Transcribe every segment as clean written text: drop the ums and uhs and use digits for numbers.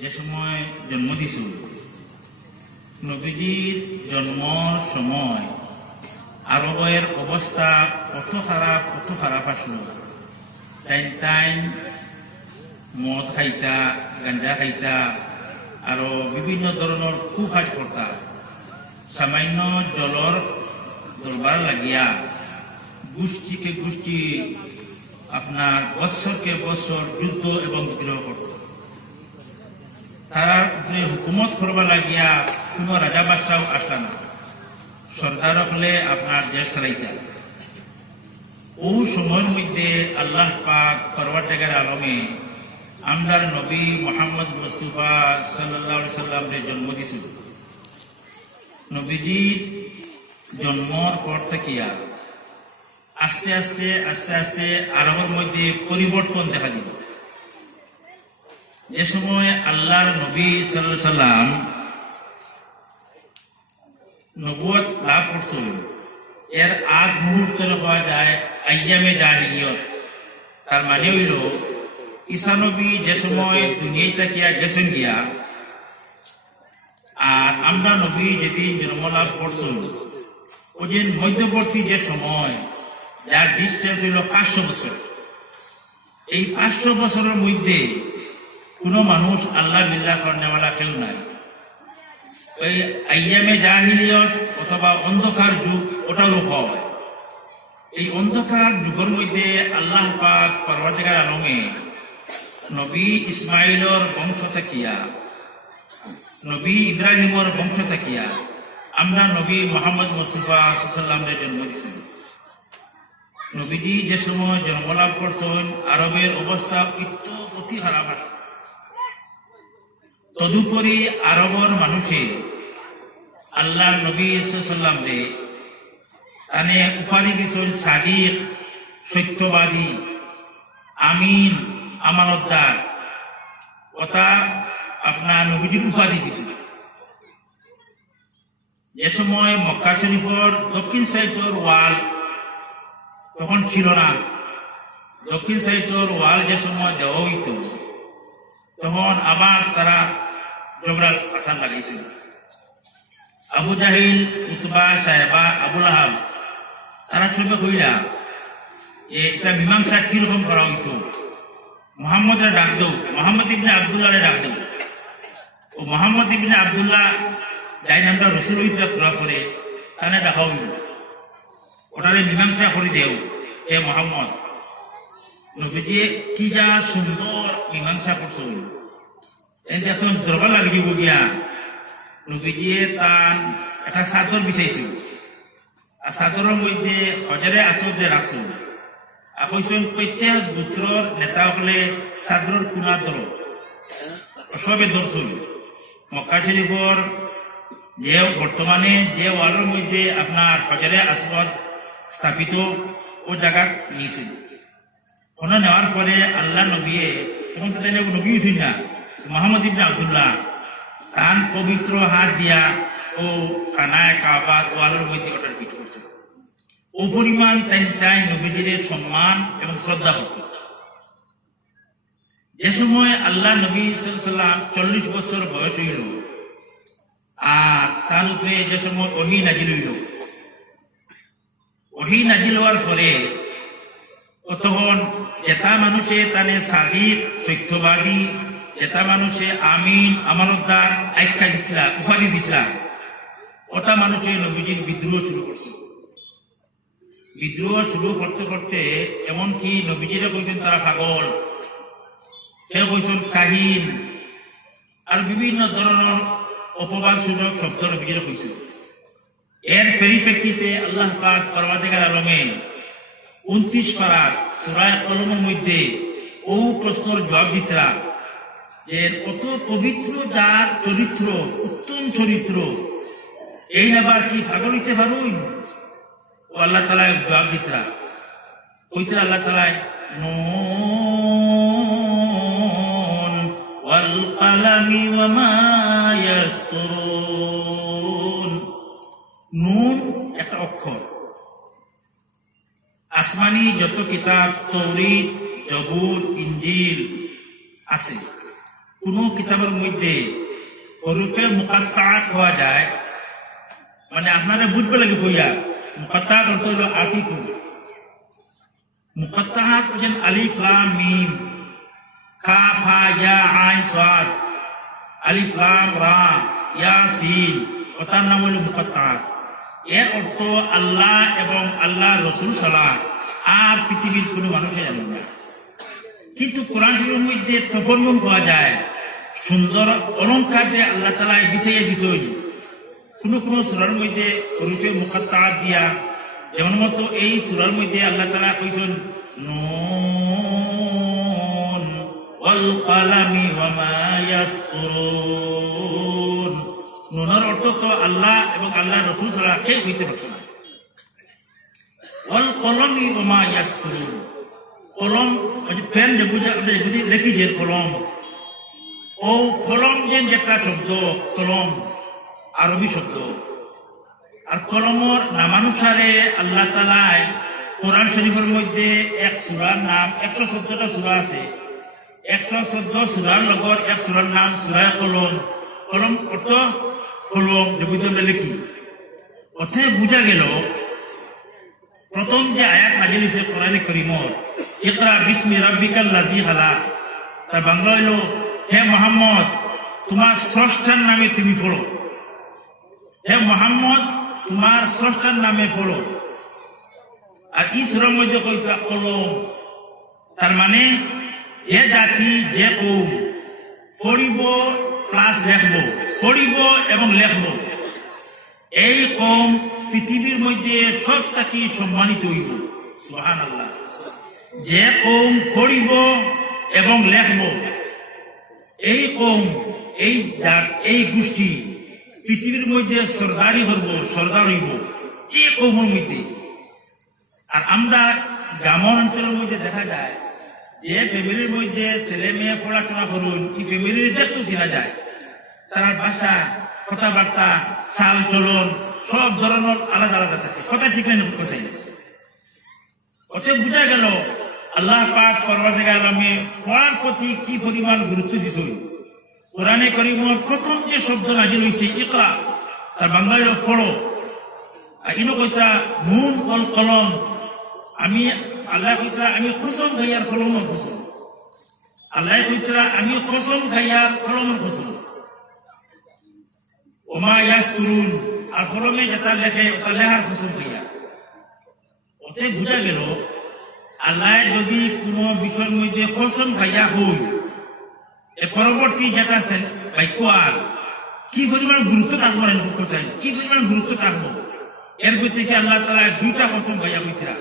যে সময় জন্ম দিছিল, নবীজির জন্মর সময় আরবের অবস্থা কত খারাপ আসলো। টাইম মদ খাইতা, গাঞ্জা খাইতা, আরো বিভিন্ন ধরনের কুকাজ করতা। সামান্য জলর দরবার লাগিয়া গোষ্ঠীকে গোষ্ঠী আপনার বৎসরকে বৎসর যুদ্ধ এবং বিগ্রহ করত। তারা উপরে হুকুমত করবা লাগিয়া কোন রাজা বাদশাহ আসা না, সরকার হলে আপনার দেশ চালাইতা। ও সময়ের মধ্যে আল্লাহ পাক পরওয়ারদিগার আলমে আমরার নবী মুহাম্মদ মুস্তাফা সাল্লাল্লাহু আলাইহি সাল্লামকে জন্ম দিছিল। নবীজির জন্মর পর থেকে আস্তে আস্তে আরবের মধ্যে পরিবর্তন দেখা দিল। যে সময় আল্লাহর নবী সাল্লাল্লাহু আলাইহি সাল্লাম নবুয়ত লাভ করছিল, এর আগ মুহূর্ত পাওয়া যায় আইয়ামে জাহিলিয়ত। তার মানে হইল ঈসা নবী যে সময় দুনিয়ায় তাকিয়া গেছেন গিয়া, আর আমরা নবী যেদিন জন্ম লাভ করছিল, ওই যে মধ্যবর্তী যে সময়, যার ডিস্টেন্স হইল 500 বছর। এই 500 বছরের মধ্যে কোন মানুষ আল্লাহ বিল্লাহ করনেওয়ালা কেউ নাই। ওই আইয়ামে জাহিলিয়ত অথবা অন্ধকার যুগ, ওটারও হয়। এই অন্ধকার যুগের মধ্যে আল্লাহ পাক পরওয়ারদিগার আলমে নবী ইসমাইলর বংশ থাকিয়া, নবী ইব্রাহিমর বংশ থাকিয়া আমরা নবী মুহাম্মদ মুস্তাফা সাল্লাল্লাহু জন্ম দিয়েছেন। নবীজি যে সময় জন্মলাভ করছেন, আরবের অবস্থা অতি খারাপ আছে। তদুপরি আরবর মানুষে আল্লাহ নবী সাল্লাম রে তানে উপাধি দিয়েছেন সাদিক, সত্যবাদী, আমিন, আমানতদার। ওটা আপনার নবীজির উপাধি দিয়েছিল। যে সময় মক্কা শরীফের দক্ষিণ সাইডের ওয়াল তখন ছিল না, দক্ষিণ সাইডের ওয়াল যে সময় দেওয়া হইত, তখন আবার তারা জবরাল আসান লাগাইছিল। আবু জাহিল, উতবা, সাহেবা, আবুল আহাব তারা সবে কইলা এটা মীমাংসা কিরকম করা হইত। মোহাম্মদের ডাক দেও, মোহাম্মদ ইবনে আব্দুল্লাহ ডাক দেও। ও মোহাম্মদ ইবনে আব্দুল্লাহ যাই নামটা রসুল হইতা তোলা করে তানে ডাকা হইল, ওটারে মীমাংসা করে দেও। এ মোহাম্মদ, নবীজি কি যা সুন্দর মীমাংসা করছ, এখন দরবার লাগিয়ে গিয়া নবীজি তার একটা চাদর বিছাইছিল, আর চাদরের মধ্যে হজারে আসর যে রাখছিল। আকৈছন প্রত্যেক গোত্রর নেতা হলে চাদরের কুনা ধর সবে ধরছিল। মক্কা শরীফর যে বর্তমানে যে ওয়ালের মধ্যে আপনার হজারে আসর স্থাপিত, ও জায়গা নিয়েছিল। ওনা নেওয়ার পরে আল্লাহ নবী, তখন তো নবী ছিল না, মোহাম্মদ ইবনে আব্দুল্লাহ তান পবিত্র হাত দিয়া ও খানায় কাবা ওয়ালের মধ্যে ওটার ফিট করছে। ও পরিমাণ তাই নবীজির সম্মান এবং শ্রদ্ধা হতো। যে সময় আল্লাহ নবী সাল্লাল্লাহু 40 বছর বয়স হইল, আর তার উপরে যে সময় ওহী নাজিল হইল, ওহী নাজিল হওয়ার পরে তখন যেটা মানুষে তানে সাদিক, সত্যবাদী, যেটা মানুষে আমিন, আমানতদার আখ্যা দিছিল, উপাধি দিছিল, ওটা মানুষে নবীজির বিদ্রোহ শুরু করছে। বিদ্রোহ শুরু করতে করতে এমনকি নবীজিরা কইছেন তারা পাগল, কেউ কইছেন কাহিন, আর বিভিন্ন ধরনের অপবাদ সূচক শব্দ নবীজিরা কইছে। এর পরিপ্রেক্ষিতে আল্লাহ পাক পরওয়ারদিগার আলমে 29 পারা সূরা কলমের মধ্যে ও প্রশ্নের জবাব দিতরা যে কত পবিত্র যার চরিত্র, উত্তম চরিত্র, এই নাবার কি পাগল হইতে পারুন? ও আল্লাহ তাআলা জবাব দিতরা, কইতরা আল্লাহ তাআলা নুন ওয়াল কলামি ওয়া মা ইয়াসতুরুন। নুন একটা অক্ষর। আসমানি যত কিতাব, তৌরাত, জবুর, ইনজিল আছে, কোন কিতাবের মধ্যে হরফে মুকাত্তাআত হওয়া যায়, মানে আপনারা বুঝবে লাগে বইয়া মুকাত্তাআত অর্থ হলো আর্টিকেল। মুকাত্তাআত যেন আলিফ লাম মিম কাফ হা ইয়া আইন সাদ, আলিফ লাম রা ইয়া সিন, ওটার নাম হলো মুকাত্তাআত। এর অর্থ আল্লাহ এবং আল্লাহ রসুল ছাড়া আর পৃথিবীর কোনো মানুষে জানে না। কিন্তু কোরআন শরীফের মধ্যে তফরমন পাওয়া যায়, সুন্দর অলঙ্কার দিয়ে আল্লাহ তাআলা বিছাইয়া দিছেন। কোনো কোনো সূরার মধ্যে হরফে মুকাত্তাআত দিয়া, যেমন মতো এই সূরার মধ্যে আল্লাহ তাআলা কইছেন নুন ওয়াল কালামি ওয়া মা ইয়াসতুরুন। নুনের অর্থ তো আল্লাহ এবং আল্লাহ রাসূল ছাড়া কেউ হইতে পারছে না। ওয়াল কলমি ওয়া মা ইয়াসতুরুন, কলম পেন যে বুঝে যদি লিখি যে কলম, ও কলম যেটা শব্দ কলম আরবি শব্দ, আর কলমর নামানুসারে আল্লাহ তাআলা কোরআন শরীফের মধ্যে এক সূরার নাম 114টা সূরা আছে। 114 সূরার লগর এক সূরার নাম সূরা কলম। কলম অর্থ কলম যে বুঝে লিখি। অর্থে বুঝা গেল প্রথম যে আয়াত নাযিল হয়েছে কোরআনে কারীমর, ইকরা বিসমি রাব্বিকাল্লাযী খালাক, তার বাংলা হইল হে মুহাম্মদ তোমার স্রষ্টার নামে তুমি পড়ো। হে মুহাম্মদ তোমার স্রষ্টার নামে পড়ো। আর এই সূরার মধ্যে কইতা কলম, তার মানে যে জাতি যে কওম পড়িব প্লাস লেখব, পড়িব এবং লেখব, এই কওম পৃথিবীর মধ্যে সব থাকি সম্মানিত হইব। সুবহানাল্লাহ। যে কওম পড়িব এবং লেখব, এই কওম এই গোষ্ঠী পৃথিবীর মধ্যে সরদারি করব, সরদার হইব যে কওমের মধ্যে। আর আমরা গ্রামের অঞ্চলের মধ্যে দেখা যায় যে ফ্যামিলির মধ্যে ছেলে মেয়ে পড়াশোনা করুন, এই ফ্যামিলির দেখতে চেনা যায়, তার ভাষা কথাবার্তা চাল চলন সব ধরনের আলাদা আলাদা থাকে, কথা ঠিক নাই কোথায়। ওতে বুঝা গেল আল্লাহ পাক পরওয়ারদিগার আলামিন পড়ার প্রতি কি পরিমাণ গুরুত্ব দিছেন। কোরআনে কারীমের প্রথম যে শব্দ নাযিল হইছে ইকরা, তার বাংলা হলো পড়ো। আর ইনো কইতা নুন ওয়াল কলম, আমি আল্লাহ কইতা আমি কসম খাইয়ার কলমের কসম। আল্লাহ কইতা আমি কসম খাইয়ার কলমের কসম। ওমা ইয়াসতুরুন, আর কলমে যেটা লেখে ওটা লেখার কসম খাইয়া। ওতে বুঝা গেল আল্লাহ যদি কোনো বিষয়ের মধ্যে কসম খাইয়া হই, এ পরবর্তী যেটা আছেন বাক্য আর কি পরিমাণ গুরুত্ব থাকবো না, কোথায় কি পরিমাণ গুরুত্ব থাকবো। এর ভিতরে আল্লাহ তাআলা দুইটা কসম খাইয়া হইতরা।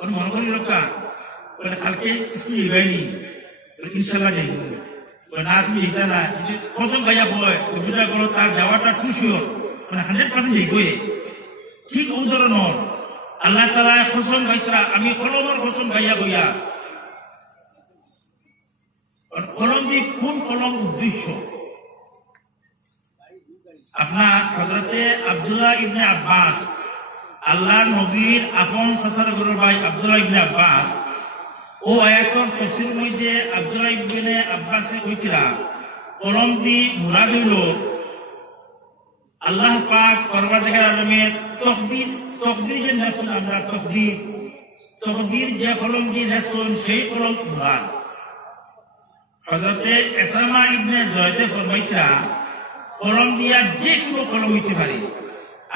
ওর মনে করি লোকা ওটা কালকে স্কুল যাইনি, ইনশাল্লাহ যাই না, তুমি এটা না কসম খাইয়া হয় বুঝা করো তার যাওয়াটা টু শিওর, মানে 100% যাইবই। ঠিক ও ধরনের আল্লাহ তাআলা কসম খাইতরা, আমি কলমের কসম খাইয়া হইয়া। কলম যে কোন কলম উদ্দেশ্য, আপনার হযরতে আব্দুল্লাহ ইবনে আব্বাস, আল্লাহ নবীর আপন চাচার ঘরের ভাই আব্দুল্লাহ ইবনে আব্বাস, ও আয়াতের তাফসীর মধ্যে আব্দুল্লাহ ইবনে আব্বাসে কইতরা কলম দি মুরাদ হইল আল্লাহ পাক পরওয়ারদিগার আলমের তকদির। তকদির যে লেখছেন আমরা, তকদির যে কলম দিয়ে লেখছেন সেই কলম মুরাদ। হযরতে ইসলামা ইবনে জয়দে ফরমাইতরা কলম দিয়া যে কোনো কলম হইতে পারে।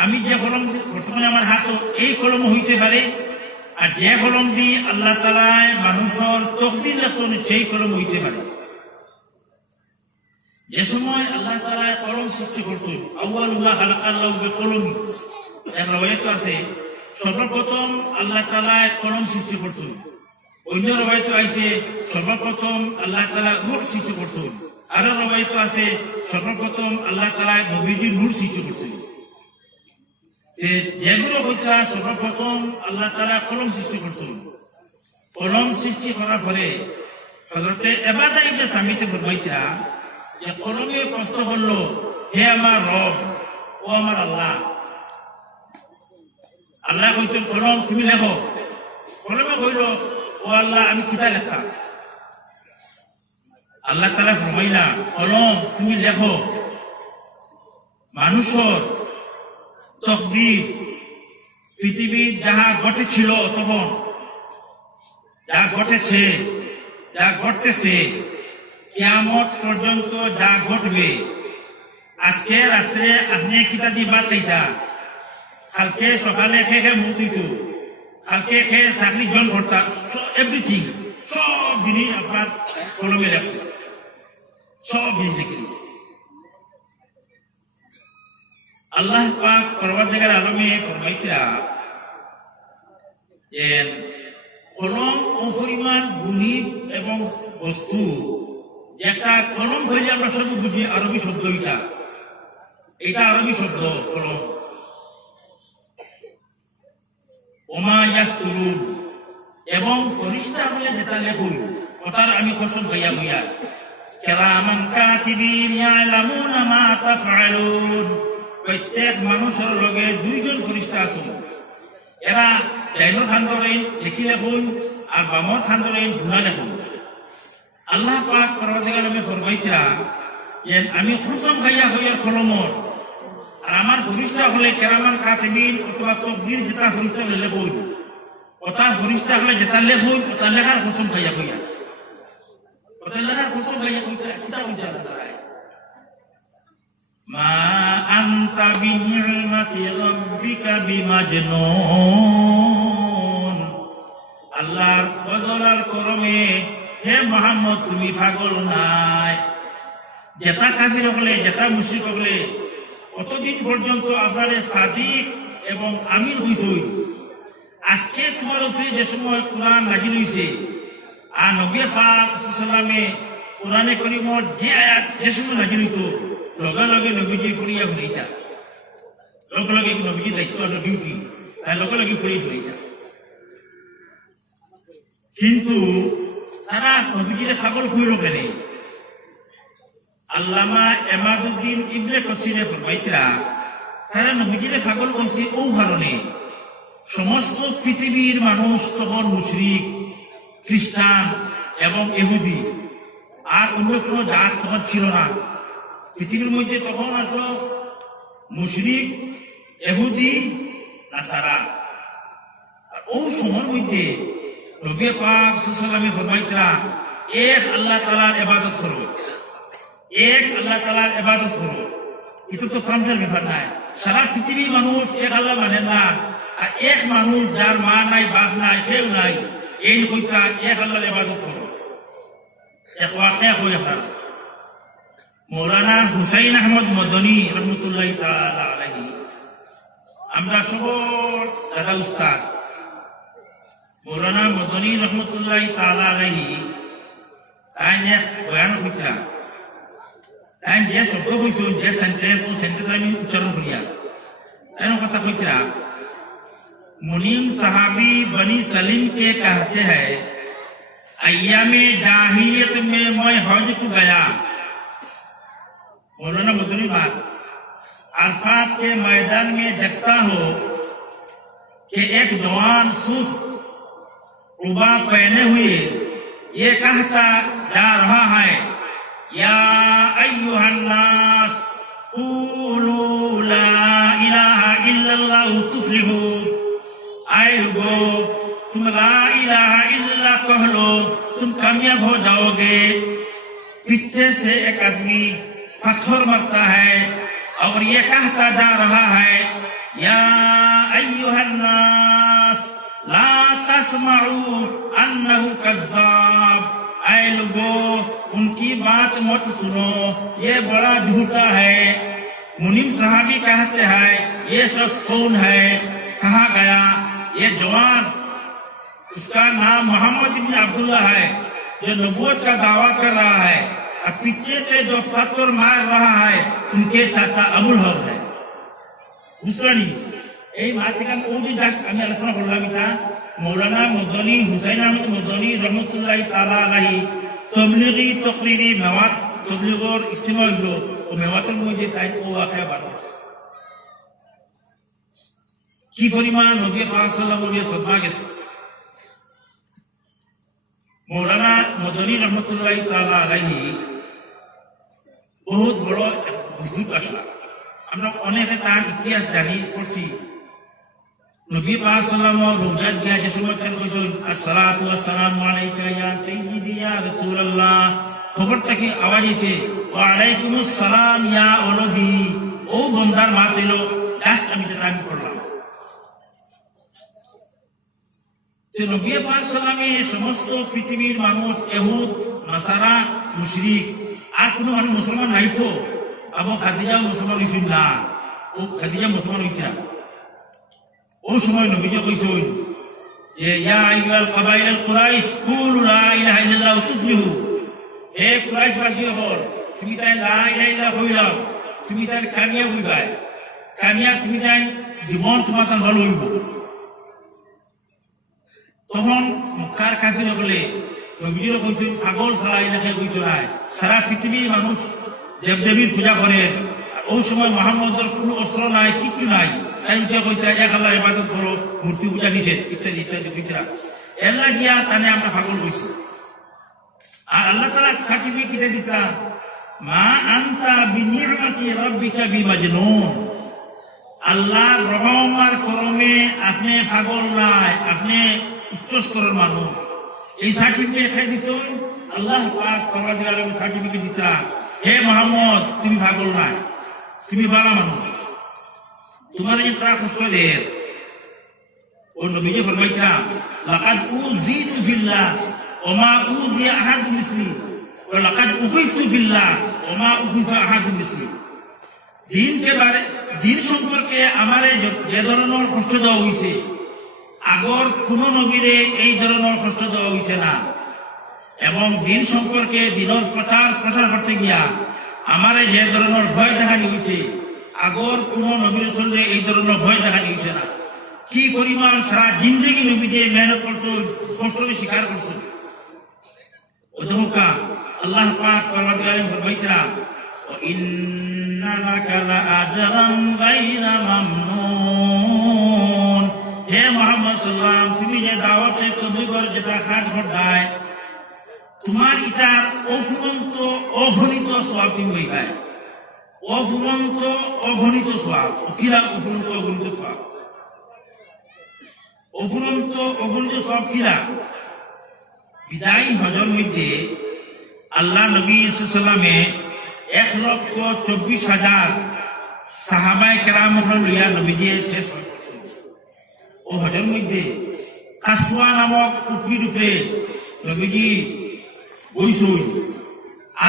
আমি যে কলম বর্তমানে আমার হাতে এই কলম হইতে পারে, আর যে কলম দিয়ে আল্লাহ তাআলা মানুষের তকদির লেখছেন সেই কলম হইতে পারে। যে সময় আল্লাহ তাআলা কলম সৃষ্টি করছেন, আউয়ালুমা খালাকাল্লাহু বিকলম, এক রওয়ায়াত আছে সর্বপ্রথম আল্লাহ তাআলা কলম সৃষ্টি করছেন। অন্য রওয়ায়াত আছে সর্বপ্রথম আল্লাহ তাআলা রূহ সৃষ্টি করছেন। আরো রওয়ায়াত আছে সর্বপ্রথম আল্লাহ তাআলা নবীজির রূহ সৃষ্টি করছেন। যেগুলো হইতা সর্বপ্রথম আল্লাহ তাআলা কলম সৃষ্টি করছেন। কলম সৃষ্টি করার পরে হযরতে ইবাদা ইবনে সামিতে ফরমাইতা যে কলমে প্রশ্ন করলো, হে আমার রব, ও আমার আল্লাহ। আল্লাহ কইতেন কলম তুমি লেখো। কলমে কইল, ও আল্লাহ আমি কিতা লেখা। আল্লাহ তাআলা ফরমাইলা কলম তুমি লেখো মানুষের তকদির পৃথিবীর যাহা ঘটেছিল তখন যা ঘটেছে যা ঘটতেছে কিয়ামত পর্যন্ত যা ঘটবে আজকে রাত্রে আপনি কিতা দিবা খাইতা কালকে সকালে খেয়ে মুতিত কালকে খেয়ে চাকরি জন করতা এভরিথিং সব জিনিস আপনার কলমে রাখছে সব জিনিস লিখে দিচ্ছে আল্লাহ পাক পরওয়ারদিগার আলমে ফরমাইতা যে কলম অপরিমাণ গুণী এবং বস্তু যেটা কলম হইলে আমরা সব বুঝি আরবি শব্দ এটা আরবি শব্দ কলম ওমা ইয়াসতুরুন এবং ফেরেশতা বলে যেটা লেখুন ওটার আমি কসম ভাইয়া ভাইয়া কিরামান কাতিবিন ইয়ালামুনা মা তাফআলুন প্রত্যেক মানুষের লগে দুইজন ফেরেশতা আছেন এরা ডাইনোর খান ধরেন লিখি লেখুন আর বামর খান ধরেন গুণা লেখুন আল্লাহ পাক পরওয়ারদিগার আলমে ফরমাইতা যে আমি কসম ভাইয়া ভাইয়া কলমর আর আমার ফেরেশতা হলে কিরামান কাতিবিন অথবা তকদির যেটা ফেরেশতা লেখুন ওটা ফেরেশতা হলে যেটা লেখুন ওটা লেখার কসম ভাইয়া ভাইয়া ওটা লেখার কসম ভাইয়া ভাইয়া কিতা বলছে আল্লাহ তাআলা মা আনতা বিনি'মাতি রাব্বিকা বিমাজনুন আল্লাহর ফজল আর করমে হে মুহাম্মদ তুমি পাগল নাই যেটা কাফির হলে যেটা মুশরিক হলে অতদিন পর্যন্ত আপনার সাদিক এবং আমিন হইছই আজকে তোমার উপরে যে সময় কোরআন নাযিল হইছে আর নবী পাক সাল্লাল্লাহু কোরআনে কারীমর যে আয়াত যে সময় নাযিল হইতো লগে লগে নবীজি পড়িয়া শুনাইতা লগে লগে নবীজি দায়িত্ব আর ডিউটি তাই লগে লগে পড়িয়া শুনাইতা কিন্তু তারা নবীজিরে পাগল হইল কেন আল্লামা এমাদুদ্দিন ইবনে কাসিরে ফরমাইতা তারা নবীজিরে পাগল কইছে ও কারণে সমস্ত পৃথিবীর মানুষ তখন মুশরিক খ্রিস্টান এবং ইহুদি আর অন্য কোনো জাত তখন ছিল না পৃথিবীর মধ্যে তখন আসলো মুশরিক ইহুদি নাসারা আর ও সময়ের মধ্যে নবী পাক সাল্লাল্লাহু আলাইহি ফরমাইতা এক আল্লাহ তাআলার ইবাদত করো এক আল্লাহ তাআলার ইবাদত করো এটা তো কামজার ব্যাপার নাই সারা পৃথিবীর মানুষ এক আল্লাহ মানে না আর এক মানুষ যার মা নাই বাপ নাই কেউ নাই এই কইতা এক আল্লাহর ইবাদত করো এক ওয়াকিয়া হই আপনার মৌলানা হুসাইন আহমদ মদনী রহমতুল্লাহ তাআলা আলাইহি আমরা সবর দাদা উস্তাদ মৌলানা মদনী রহমতুল্লাহ তাআলা আলাইহি তাই যে বয়ান কইতা তাই যে শব্দ কইছো যে সেন্টেন্স ও সেন্টেন্স আমি উচ্চারণ করিয়া এর কথা কইতা मुनीम साहबी बनी सलीम के कहते हैं अय्यामे जाहिलियत में मैं हज को गया मौलाना मदनी बात अरफात के मैदान में देखता हो कि एक जवान सूफ उबा पहने हुए ये कहता जा रहा है या अय्युहन नास क़ूलू ला इलाहा इल्लल्लाह तुफ्लिहू आए लोगो तुम ला इलाहा इल्लल्लाह कह लो तुम कामयाब हो जाओगे पीछे से एक आदमी पत्थर मारता है और ये कहता जा रहा है या अय्युहन नास ला तस्माउ अन्नहु कज़्ज़ाब आए लोगो उनकी बात मत सुनो ये बड़ा झूठा है मुनीम साहबी कहते हैं ये शख्स कौन है कहाँ गया ये जवान उसका नाम मोहम्मद इब्न अब्दुल्लाह है जो नबूवत का दावा कर रहा है और पीछे से जो पत्थर मार रहा है उनके चाचा अबुल हक है बुझलानी এই মাটিকান ওদি জাস্ট আমি আলোচনা করলাম এটা মৌলানা মদনী হুসাইন আহমদ মদনী রহমতুল্লাহ তাআলা আলাইহি তবলিগি তাকরিরি মেওয়াত তবলিগর ইস্তেমা হলো ও মেওয়াতের মধ্যে তাই ও ওয়াকিয়া বার হয়েছে কি পরিমাণ নবী পাক সাল্লাল্লাহু আলাইহি ওয়াসাল্লাম গেছে মৌলানা মদনী রহমতুল্লাহ তাআলা আলাইহি বহুত বড় বুজুর্গ আসলা। আমরা অনেকে তার ইতিহাস জানি পড়ছি। নবী পাক সাল্লাল্লাহু আলাইহি ওয়াসাল্লাম রোজা যে সময় কেন কইছেন আসসালাতু ওয়াসসালামু আলাইকা ইয়া সাইয়্যিদি ইয়া রাসূলুল্লাহ, খবর থেকে আওয়াজ এসে ওয়া আলাইকুমুস সালাম ইয়া ওয়ালাদি, ও বন্দার মা ছিল যাক আমি করলাম। তো নবী পাক সাল্লামের সমস্ত পৃথিবীর মানুষ ইহুদ নাসারা মুশরিক আর কোনো মানুষ মুসলমান নাই তো। আবু খাদিজা মুসলমান হইছিল না, ও খাদিজা মুসলমান হইতা। ও সময় নবীজি কইছেন যে ইয়া আইয়ুহাল কাবাইল কুরাইশ কুলু লা ইলাহা ইল্লাল্লাহ তুফলিহু, হে কুরাইশবাসী হল তুমি তাই লা ইলাহা ইল্লাল্লাহ কইলাও, তুমি তাই কামিয়াব হইবা, কামিয়াব তুমি তাই জীবন তোমার তার ভালো হইব। তখন মক্কার কাফির বলে নবীজিও কইছেন পাগল সারা এলাকায় কইতো নাই, সারা পৃথিবীর মানুষ দেবদেবীর পূজা করে। ও সময় মুহাম্মদের কোনো অস্ত্র নাই, কিচ্ছু নাই, তাই উঠে কইতা এক আল্লাহ ইবাদত করো, মূর্তি পূজা নিষেধ ইত্যাদি ইত্যাদি কইতা। এল্লা গিয়া তানে আমরা পাগল কইছি। আর আল্লাহ তাআলা সার্টিফিকেট দিতা মা আনতা বিনি'মাতি রাব্বিকা বিমাজনুন, আল্লাহর রহম আর করমে আপনি পাগল নাই, আপনি উচ্চ স্তরের মানুষ। এই সার্টিফিকেট খাই দিত আল্লাহ পাক পরওয়ারদিগার আলম সার্টিফিকেট দিতা হে মুহাম্মদ তুমি পাগল নাই, তুমি ভালো মানুষ, তোমার যে তারা কষ্ট দেয়। ও নবীজি ফরমাইতা লাকাদ উযিতু ফিল্লাহ ওয়া মা উযিয়া আহাদুন মিসলি ওয়া লাকাদ উখিফতু ফিল্লাহ ওয়া মা উখিফা আহাদুন মিসলি। দিন সম্পর্কে আমারে যে ধরনের কষ্ট দেওয়া হয়েছে আগর কোন নবীরে এই ধরনের কষ্ট দেওয়া হয়েছে না, এবং দিন সম্পর্কে দিনের প্রচার করতে গিয়া আমারে যে ধরনের ভয় দেখানি হয়েছে আগর কোন নবীর চললে এই ধরনের ভয় দেখানি হয়েছে না। কি পরিমাণ সারা জিন্দগি নবী যে মেহনত করছো, কষ্টকে স্বীকার করছো। আল্লাহ পাক পরওয়ারদিগার ফরমাইতা ইন্না লাকা লাআজরান গায়রা মামনুন, হে মুহাম্মদ সাল্লাল্লাহু আলাইহি ওয়াসাল্লাম তুমি যে দাওয়াতে কবুল করে যেটা খাস ঘটায় তোমার ইটার অফুরন্ত অগণিত সওয়াব তুমি হইবে। অফুরন্ত অগণিত সওয়াব, কিরা অফুরন্ত অগণিত সওয়াব, অফুরন্ত অগণিত সওয়াব কিরা? বিদায়ী হজর মধ্যে আল্লাহ নবী সাল্লাল্লাহু আলাইহি ওয়াসাল্লামে 1,24,000 সাহাবায়ে কেরাম লইয়া নবীজি শেষ ও হজর মধ্যে কাসওয়া নামক উটকির উপরে নবীজি বইসুই।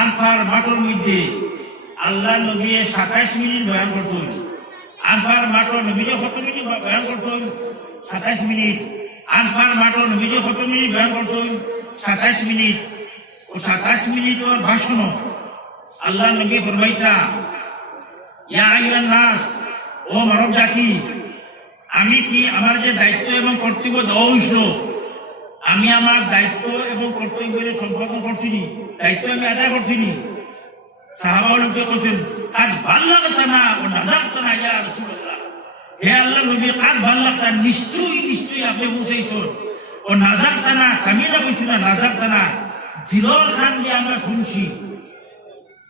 আরফার মাঠের মধ্যে আল্লাহ নবী 27 মিনিট বয়ান করতেন। আরফার মাঠের নবীজি কত মিনিট বয়ান করতেন? 27 মিনিট। আরফার মাঠের নবীজি কত মিনিট বয়ান করতেন? 27 মিনিট। ও 27 মিনিটের ভাষণ আল্লাহ নবী ফরমাইতা ইয়া আইয়ুহান নাস, ও মানব জাতি, আমি কি আমার যে দায়িত্ব এবং কর্তব্য দেওয়া হয়েছিল আমি আমার দায়িত্ব এবং কর্তব্যের সম্পাদন করছিনি, দায়িত্ব আমি আদায় করছিনি? সাহাবারা বলছেন কাদ বাল্লাগতানা ও নাযারতানা ইয়া রাসূলুল্লাহ, হে আল্লাহ নবী কাদ বাল্লাগতা, নিশ্চয়ই আপনি পৌঁছাইছেন। ও নাযারতানা কামিলা কইছেন না, নাযারতানা দিলর খান দিয়ে আমরা শুনছি।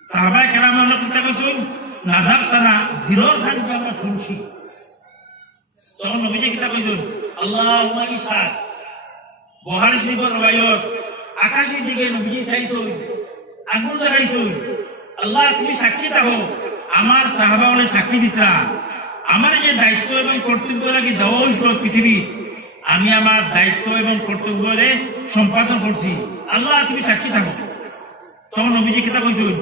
সাহাবায়ে কেরাম কথা কইছেন নাযারতানা দিলর খান দিয়ে আমরা শুনছি। তখন নবীজি কিতা কইছেন আল্লাহুম্মা ইশহাদ, বুখারী শরীফের রওয়ায়াত আকাশের দিকে নবীজি চাইছেন, আঙ্গুল দেখাইছেন, আল্লাহ তুমি সাক্ষী থাকো, আমার সাহাবাওয়ালে সাক্ষী দিতা আমার যে দায়িত্ব এবং কর্তব্য লাগি দেওয়া হয়েছিল পৃথিবী, আমি আমার দায়িত্ব এবং কর্তব্যরে সম্পাদন করছি, আল্লাহ তুমি সাক্ষী থাকো। তখন নবীজি কিতা কইছেন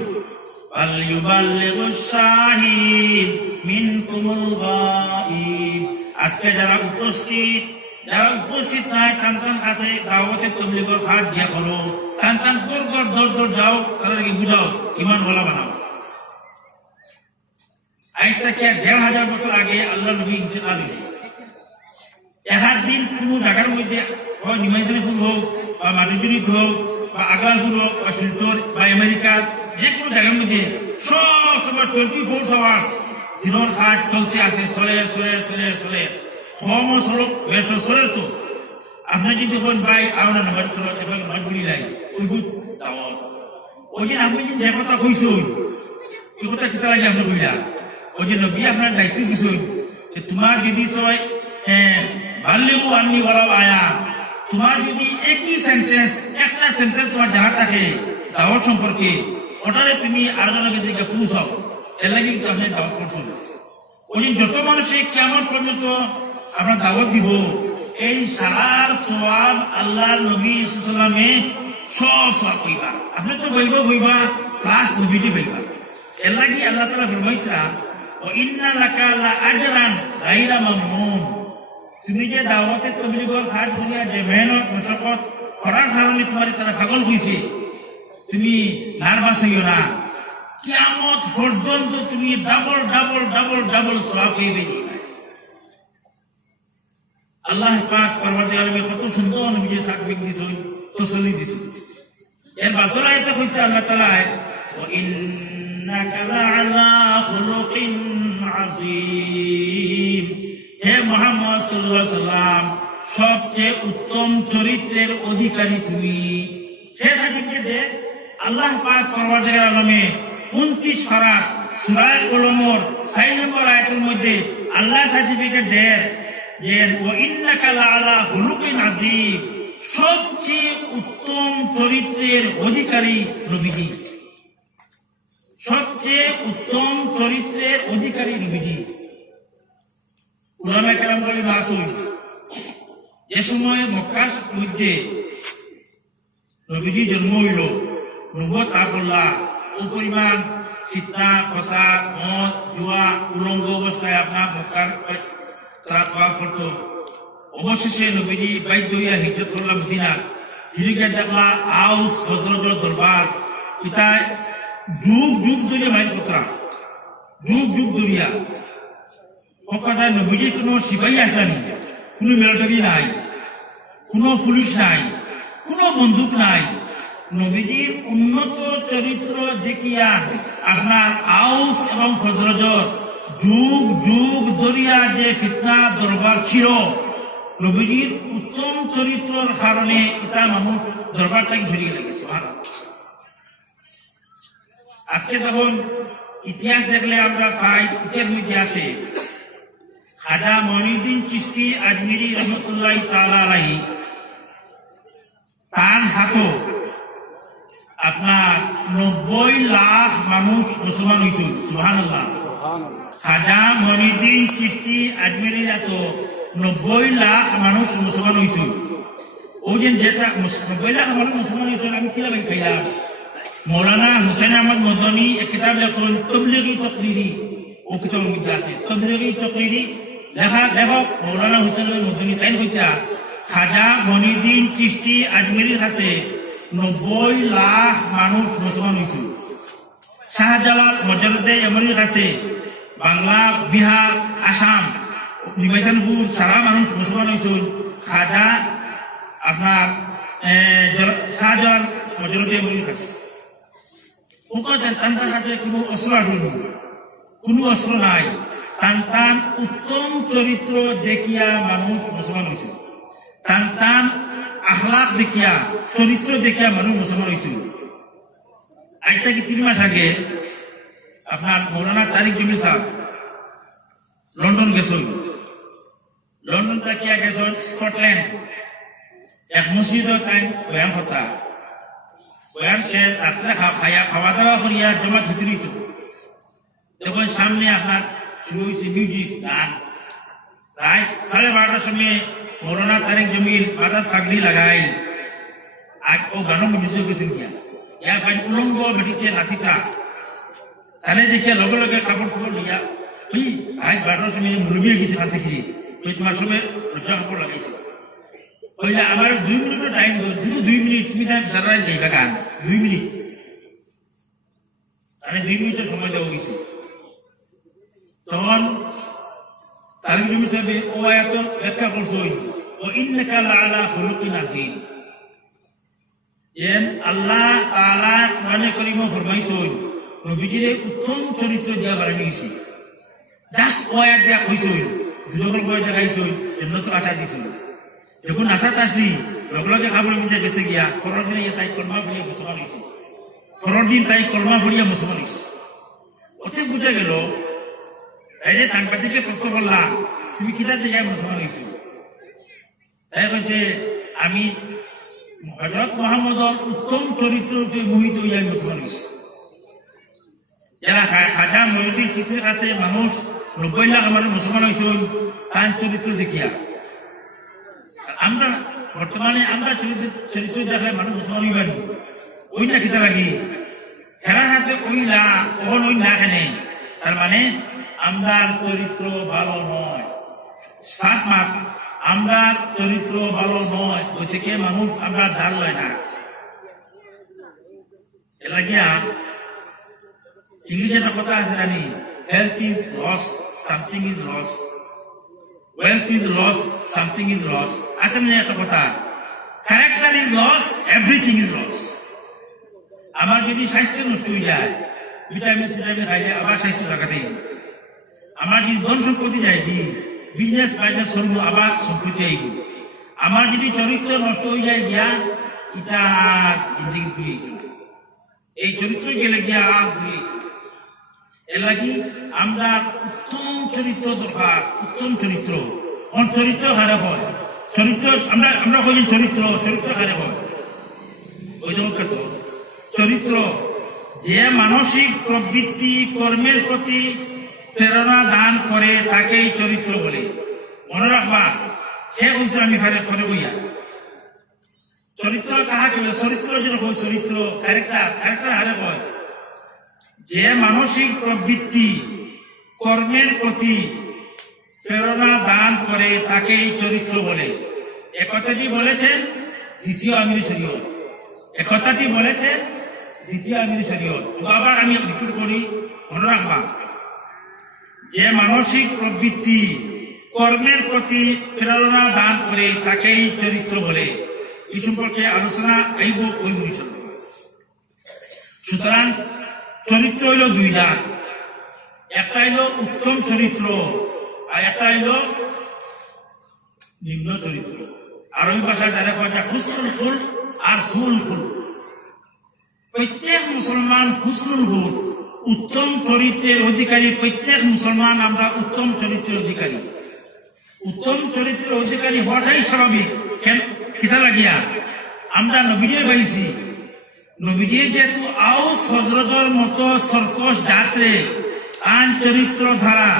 ফালইউবাল্লিগুশ শাহিদ মিনকুমুল গায়ব, আজকে যারা উপস্থিত নাই টান কাছে দাওয়াতে তাবলীগের হাত দিয়া করো, টান দর যাও, তাদেরকে বুঝাও, ইমান ওয়ালা বানাও। আজ থেকে 1,500 বছর আগে আল্লাহ নবী ইন্তেকাল হয়েছে। দিন কোন জায়গার মধ্যে হয় নিমাইজনীপুর হোক বা মাটিজুরিত হোক বা আগালপুর হোক বা শিলচর বা আমেরিকার যে কোনো জায়গার মধ্যে সব সময় 24 আওয়ার্স দিনের হাট চলতে আছে, চলে কম সড়ক বেশ চলে তো। আপনি যদি কোন ভাই আমরা নামাজ পড়ো এবং নামাজ পড়ি নাই ওই দাওয়াত ওই যে আপনি যে কথা কইছুন এই কথা কিতা লাগে আপনি কইলা ওই যে নবী আপনার দায়িত্ব দিছুন যে তোমার যদি তয় বাল্লিগু আন্নি ওয়ালাউ আয়া তোমার যদি একই সেন্টেন্স একটা সেন্টেন্স তোমার জানা থাকে দাওয়াত সম্পর্কে ওটারে তুমি আরেকজনকে দিকে পৌঁছাও এর লাগে কিন্তু আপনি দাওয়াত করছেন ওই যত মানুষে কেমন পর্যন্ত আমরা দাওয়াত দিব এই সারার সওয়াব আল্লাহ নবী সাল্লামে সব কইবা আপনি তো হইবা প্লাস নবীজি হইবা এর লাগি আল্লাহ তাআলা ফরমাইতা ওয়া ইন্না লাকা লা আজরান গায়রা মামনুন তুমি যে দাওয়াতে তবলিগের কাজ করিয়া যে মেহনত মশাকত করার কারণে তোমার তারা পাগল হইছে তুমি নার্ভাস হইও না কিয়ামত পর্যন্ত তুমি ডাবল ডাবল ডাবল ডাবল সওয়াব পেয়ে আল্লাহ পাক পরওয়ারদিগার আলমে কত সুন্দর নবীজি সার্টিফিকেট দিছেন তসল্লি দিছেন এর বাদর আয়াতে কইতে আল্লাহ তাআলা ওয়া ইন্নাকা লাআলা খুলুকিন আযীম হে মুহাম্মদ সাল্লাল্লাহু আলাইহি সাল্লাম সবচেয়ে উত্তম চরিত্রের অধিকারী তুমি সে সার্টিফিকেটে আল্লাহ পাক পরওয়ারদিগার আলমে 29 পারা সূরা কলমর 6 নম্বর আয়াতের মধ্যে আল্লাহ সার্টিফিকেট দেয় যে ওয়া ইন্নাকা লাআলা খুলুকিন আযীম সবচেয়ে উত্তম চরিত্রের অধিকারী নবীজি সবচেয়ে উত্তম চরিত্রের অধিকারী নবীজি উলামায়ে কেরাম বলেন রাসূল যে সময় মক্কার মধ্যে নবীজি জন্ম হইল নবুয়ত আল্লাহ ও পরিমাণ ফিতনা ফসাদ মদ জুয়া উলঙ্গ অবস্থায় আপনার মক্কার তারা দোয়া করতো অবশেষে নবীজি বাইত হইয়া হিজরত করলাম মদিনা হিজরত দেখলা আউস হযরতের দরবার পিতা যুগ যুগ ধরে মাইল কতরা যুগ যুগ ধরিয়া কথায় নবীজি কোনো সিপাহী আসেনি কোনো মিলিটারি নাই কোনো পুলিশ নাই কোনো বন্দুক নাই নবীজির উন্নত চরিত্র দেখিয়া আপনার আউস এবং হযরতের যুগ যুগ ধরিয়া যে ফিতনা দরবার ছিল নবীজির উত্তম চরিত্রের কারণে এটা মানুষ দরবারটাকে ধরিয়ে লেগেছে আজকে তখন ইতিহাস দেখলে আমরা পাই ইতিহাস মধ্যে আছে খাজা মঈনুদ্দিন চিশতি আজমিরি রহমতুল্লাহ তাআলা আলাইহি তার হাতে আপনার 90 লাখ মানুষ মুসলমান হয়েছিল সুবহানাল্লাহ খাজা মঈনুদ্দিন চিশতি আজমিরি এত 90 লাখ মানুষ মুসলমান হয়েছিল ওই যে যেটা 90 লাখ মানুষ মুসলমান হয়েছিল আমি কিভাবে খাইলাম মৌলানা হুসেন আহমদ মদনী এক কিতাব লেখেন তবলিগি তকরিরি ও কিতাবের মধ্যে আছে তবলিগি তকরিরি লেখক মৌলানা হুসেন মদনী তাই হইতা খাজা মঈনুদ্দিন চিশতি আজমিরির কাছে 90 লাখ মানুষ মুসলমান হয়েছিল শাহজালাল মজরুদ্দে এমনির কাছে বাংলা বিহার আসাম নিবাসনপুর সারা মানুষ মুসলমান হয়েছিল খাজা আপনার শাহজালাল মজরুদ্দে এমনির কাছে তার কাছে কোনো অস্ত্র আসল কোনো অস্ত্র নাই তান উত্তম চরিত্র দেখিয়া মানুষ মুসলমান হয়েছিল তান আখলাক দেখিয়া চরিত্র দেখিয়া মানুষ মুসলমান হয়েছিল আজ থেকে 3 মাস আগে আপনার মৌলানা তারিক জমির সাহেব লন্ডন গেছেন লন্ডন থেকে গেছেন স্কটল্যান্ড এক মসজিদের টাইম বয়ান কথা বয়ান শেষ রাত্রে খাওয়া দাওয়া করিয়া জমা ভিতরিত তখন সামনে আপনার শুরু হয়েছে মিউজিক গান প্রায় 12:30টার সময় মৌলানা তারিক জমির মাথার পাগড়ি লাগাই আজ ও গানও মিউজিক গেছেন কিয়া ইয়ার পাই উলঙ্গ বেটিতে নাচিতা তাহলে দেখে লগে লগে কাপড় চোপড় লিয়া ওই আজ 12টার সময় মুরগি গেছে না থেকে ওই তোমার সময় লজ্জা কাপড় লাগাইছে ওইলে আমার 2 মিনিটের টাইম শুধু 2 মিনিট তুমি তাই সারা রাত যাইবা গান 2 মিনিট তাহলে 2 মিনিটের সময় দেওয়া গেছে তখন তারিক জমি সাহেব ও আয়াত ব্যাখ্যা করছে ও ইন্নাকা লাআলা খুলুকিন আযীম এন আল্লাহ তাআলা কোরআনে কারীমে ফরমাইছেন নবীজির উত্তম চরিত্র দিয়া বানিয়েছে জাস্ট ও আয়াত দিয়া কইছেন দুজন বই দেখাইছেন জান্নাতুল আশা দিছেন যখন আসাত আসলি লগে খাবার মধ্যে গেছে গিয়া পরের দিন তাই কলমা ভরিয়া মুসলমান হয়েছে পরের দিন তাই কলমা ভরিয়া মুসলমান হয়েছে অথে বুঝা গেল এই যে সাংবাদিককে প্রশ্ন করলাম তুমি কিতা দিয়ে মুসলমান হয়েছো তাই কইছে আমি হযরত মুহাম্মদর উত্তম চরিত্রকে মোহিত হইয়া মুসলমান হয়েছি যারা খাজা মহিউদ্দিন চিঠির কাছে মানুষ 90 লাখ মানুষ মুসলমান হয়েছে তার চরিত্র দেখিয়া আমরা বর্তমানে আমরা চরিত্র দেখায় মানুষ মুসলমান হইবানি ওই না কিতা লাগি হেরার হাতে ওই না কখন ওই না খেনে তার মানে আমরা চরিত্র ভালো নয় সাত মাস আমরা চরিত্র ভালো নয় ওই থেকে মানুষ আমরা ধার লয় না এলা গিয়া ইংলিশে একটা কথা আছে জানি health is lost something is lost wealth is lost something is lost আছে না একটা কথা character is lost everything is lost আমার যদি স্বাস্থ্য নষ্ট হয়ে যায় ভিটামিন সিটামিন খাইলে আবার স্বাস্থ্য লাগাতেই আমার যদি ধন সম্পত্তি যায় কি বিজনেস বাইজনেস করবো আবার সম্পত্তি আইব আমার যদি চরিত্র নষ্ট হয়ে যায় গিয়া এটা আর জিন্দগি ঘুরে এই চরিত্র গেলে গিয়া আর ঘুরে এর লাগি আমরা উত্তম চরিত্র দরকার উত্তম চরিত্র চরিত্র খারাপ হয় চরিত্র আমরা কই চরিত্র খারাপ হয় ওই যেমন চরিত্র যে মানসিক প্রবৃত্তি কর্মের প্রতি প্রেরণা দান করে তাকেই চরিত্র বলে মনে রাখবা সে বলছে আমি পরে বইয়া চরিত্র কাহাকে চরিত্র যেরকম চরিত্র ক্যারেক্টার হারে হয় যে মানসিক প্রবৃত্তি কর্মের প্রতি প্রেরণা দান করে তাকেই চরিত্র বলে একথাটি বলেছেন দ্বিতীয় আমির শরীয়ত একথাটি বলেছেন দ্বিতীয় আমির শরীয়ত আবার আমি রিপিট করি মনে রাখবা যে মানসিক প্রবৃত্তি কর্মের প্রতি প্রেরণা দান করে তাকেই চরিত্র বলে এই সম্পর্কে আলোচনা আইব ওই বৈষম্য সুতরাং চরিত্র হইল দুইটা একটা হইল উত্তম চরিত্র আর একটা হইল নিম্ন চরিত্র আরবি ভাষায় যারা কয় হুসনুল ফুল আর ফুল ফুল প্রত্যেক মুসলমান হুসনুল ফুল উত্তম চরিত্রের অধিকারী প্রত্যেক মুসলমান আমরা উত্তম চরিত্রের অধিকারী উত্তম চরিত্রের অধিকারী হওয়াটাই স্বাভাবিক কেন কিতা লাগিয়া আমরা নবীজে পাইছি নবীজি যেহেতু আউস হজরতর মতো সর্কস যাত্রে আন চরিত্র ধারা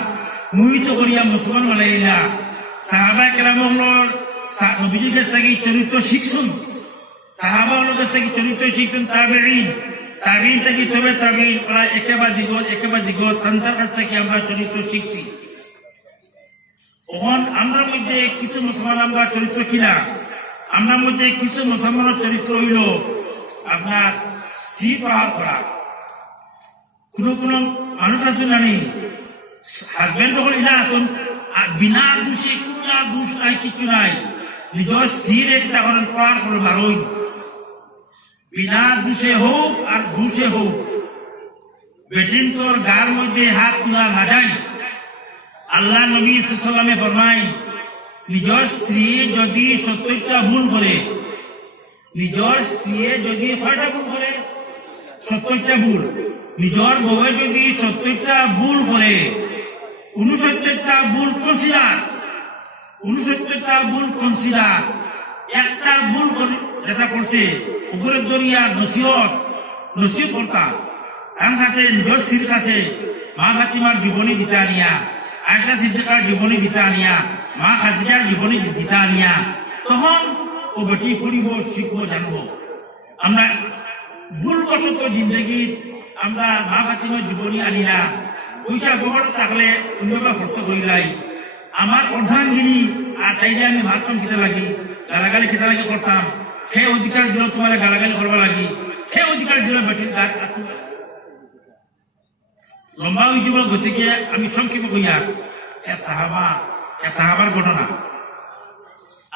মোহিত করিয়া মুসলমান বানাইলা সাহাবা কেরামর নবীজির কাছ থেকে চরিত্র শিখছুন সাহাবা কাছ থেকে চরিত্র শিখছুন তাবিঈন থেকে তবে তাবিঈন প্রায় একেবারে দিগত তান্তার কাছ থেকে আমরা চরিত্র শিখছি তখন আমরা মধ্যে কিছু মুসলমান আমরা চরিত্র কিনা আমরা মধ্যে কিছু মুসলমানের চরিত্র হইল আপনার স্ত্রী প্রহার করা কোন মানুষ আছে জানি হাজবেন্ড যখন ইলা আসুন আর বিনা দোষে কোন দোষ নাই কিছু নাই নিজের স্ত্রীর একটা করেন প্রহার করে মারই বিনা দোষে হোক আর দোষে হোক বেটিন তোর গার মধ্যে হাত তোলা না যায় আল্লাহ নবী সাল্লাল্লাহু আলাইহি ফরমায় নিজের স্ত্রী যদি 70টা ভুল করে নিজের স্ত্রী যদি কয়টা ভুল করে 70টা ভুল নিজের বউ যদি 70টা ভুল করে 69টা ভুল কনসিডার একটা ভুল যেটা করছে উপরের দরিয়া নসিহত করতা তার কাছে নিজের স্ত্রীর কাছে মা ফাতিমার জীবনী দিতা নিয়া আয়েশা সিদ্দিকার জীবনী দিতা নিয়া মা খাদিজার জীবনী দিতা নিয়া তখন ও বেটি পড়িব শিখবো জানবো আমরা ভুলবশত জিন্দগি আমরা মা ফাতিমার জীবনী আনিলা পয়সা গোবর থাকলে অন্যবা খরচ করিলাই আমার অর্ধাঙ্গিনী আর তাইলে আমি ভাবতাম খেতে লাগি গালাগালি খেতে লাগি করতাম সে অধিকার দিল তোমার গালাগালি করবা লাগি সে অধিকার দিল বেটির গাছ লম্বা হয়ে যাব গতিকে আমি সংক্ষেপে কইয়া সাহাবার ঘটনা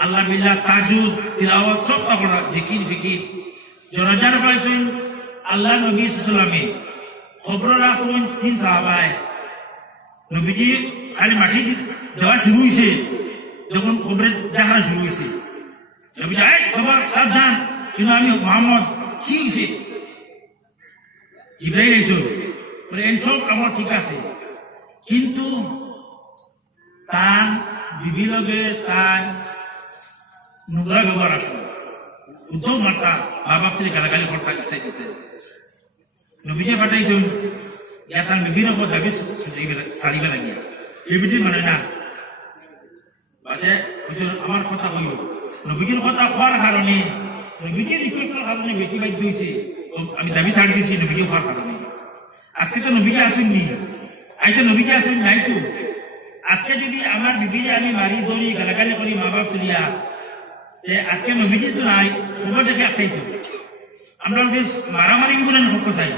আল্লাহ বিল্লাহ তাজুদ তিলাওয়াত সব পড়া জিকির ফিকির জনাজার পাইছেন আল্লাহ নবী সাল্লামে খবর রাখুন 3 সাহাবায় নবীজি খালি মাটি দেওয়া শুরু হয়েছে যখন খবরের দেখা শুরু হয়েছে নবী যায় খবর সাবধান, কিন্তু আমি মোহাম্মদ কি হয়েছে? জিবরাইল এসে বলে এই সব আমার ঠিক আছে, কিন্তু তার বিবি লগে তার নোংরা ব্যবহার আসলো, উদ্ধব মারতা, বাবা থেকে গালাগালি করতা ইত্যাদি ইত্যাদি। নবীজে পাঠাইছেন ইয়া তার বিভিন্ন কথা সারিবে লাগিয়া এই বিধি মানে না বাজে আমার কথা কইল। নবীজির কথা হওয়ার কারণে, নবীজির রিকোয়েস্টের কারণে বেশি বাধ্য হয়েছে, আমি দাবি ছাড়ি দিয়েছি নবীজি হওয়ার কারণে। আজকে তো নবীজি আসেননি, আইসে নবীজি আসেন নাই তো। আজকে যদি আমার বিবিরে আমি মারি ধরি গালাগালি করি মা বাপ তুলিয়া, আজকে নবীজি তো নাই, খবর দেখে একটাই তো আমরা মারামারি বলেন হক চাই।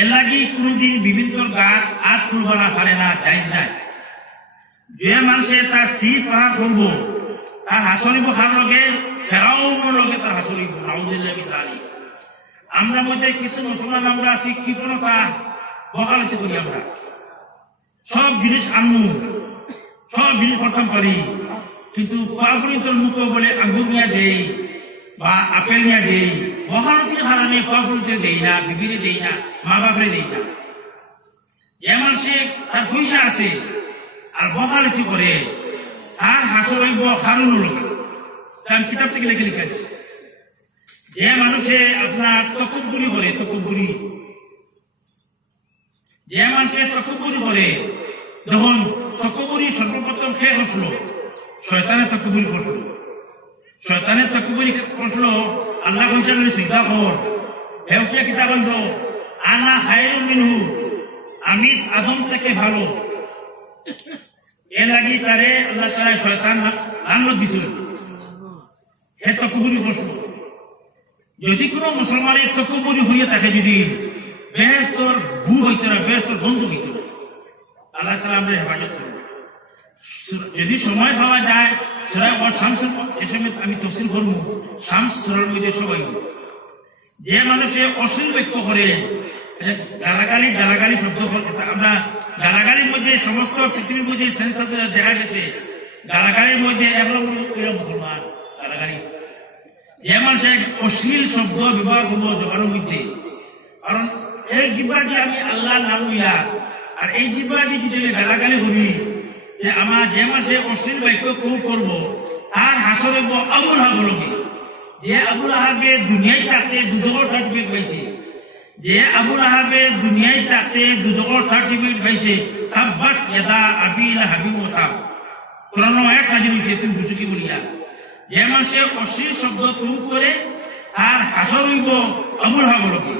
এর লাগি কোনোদিন বিভিন্ন গাছ আজ তুলবা না পারে না, যাইজ নাই। যে মানুষে তার স্ত্রী পাহাড় করবো, তার হাসরিব হার লগে ফেরাউনের লগে তার হাসরিব নাউজুবিল্লাহি। আমরা মধ্যে কিছু মুসলমান আমরা আছি কৃপণতা বকালতি করি, আমরা সব জিনিস আনমু, সব জিনিস করতাম পারি, কিন্তু পরিতর মুখ বলে আঙ্গুর নিয়ে দেই বা আপেল নিয়ে দেই, বকালতির কারণে পরিতে দেই না, বিবিরে দেই না, মা বাপরে দেই না। যে মানুষে তার পয়সা আছে আর বকালতি করে, তার হাসর হইব হারুন লোক। তার কিতাব থেকে লিখে লিখে যে মানুষে আপনার তকব্বুরি করে, তকব্বুরি, যে মানুষের তকব্বুরি করে, দেখুন তকব্বুরি সর্বপ্রথম খেয়ে হসলো শয়তানের তকব্বুরি করলো, শয়তানের তকব্বুরি করলো। আল্লাহ কইছেন সিদ্ধা কর, হেউকে কিতাব বলতো আনা খায়রুম মিনহু, আমি আদম থেকে ভালো। এর লাগি তারে আল্লাহ তাআলা শয়তান লানত দিছিল, হে তকব্বুরি করলো। যদি কোনো মুসলমানের তকব্বুরি হইয়া থাকে, যদি বেহেশতর ভূ হইতে না, বেহেশতর বন্ধু হইতে না, আল্লাহ তাআলা আমরা হেফাজত করব। যদি সময় পাওয়া যায় সূরা শামস এসে আমি তাফসীর করব, শামস সূরার মধ্যে সবাই যে মানুষে অশ্লীল বাক্য করে, গালাগালি গালাগালি শব্দ, আমরা গালাগালির মধ্যে সমস্ত পৃথিবীর মধ্যে সেন্সাস দেখা গেছে, গালাগালির মধ্যে মুসলমান গালাগালি। যে মানুষ অশ্লীল শব্দ ব্যবহার করবো জবানের মধ্যে, কারণ এই জিহ্বাটি আমি আল্লাহ নাম লইয়া আর এই জিহ্বাটি যদি গালাগালি করি, যে আমার যে মানুষে অশ্লীল বাক্য করবো তার হাসর হইব আবুল আহাবকে। যে আবুল আহাবে দুনিয়ায় থাকতে দুদকের সার্টিফিকেট পাইছে, যে আবুল আহাবে দুনিয়ায় থাকতে দুদকের সার্টিফিকেট পাইছে, তাব্বাত ইয়াদা আবি লাহাবি ওয়া তাব, কোরআন এক হাজির হয়েছে তুমি বুঝো কি বলিয়া। যে মানুষে অশ্লীল শব্দ প্রয়োগ করে তার হাসর হইব আবুল আহাবকে।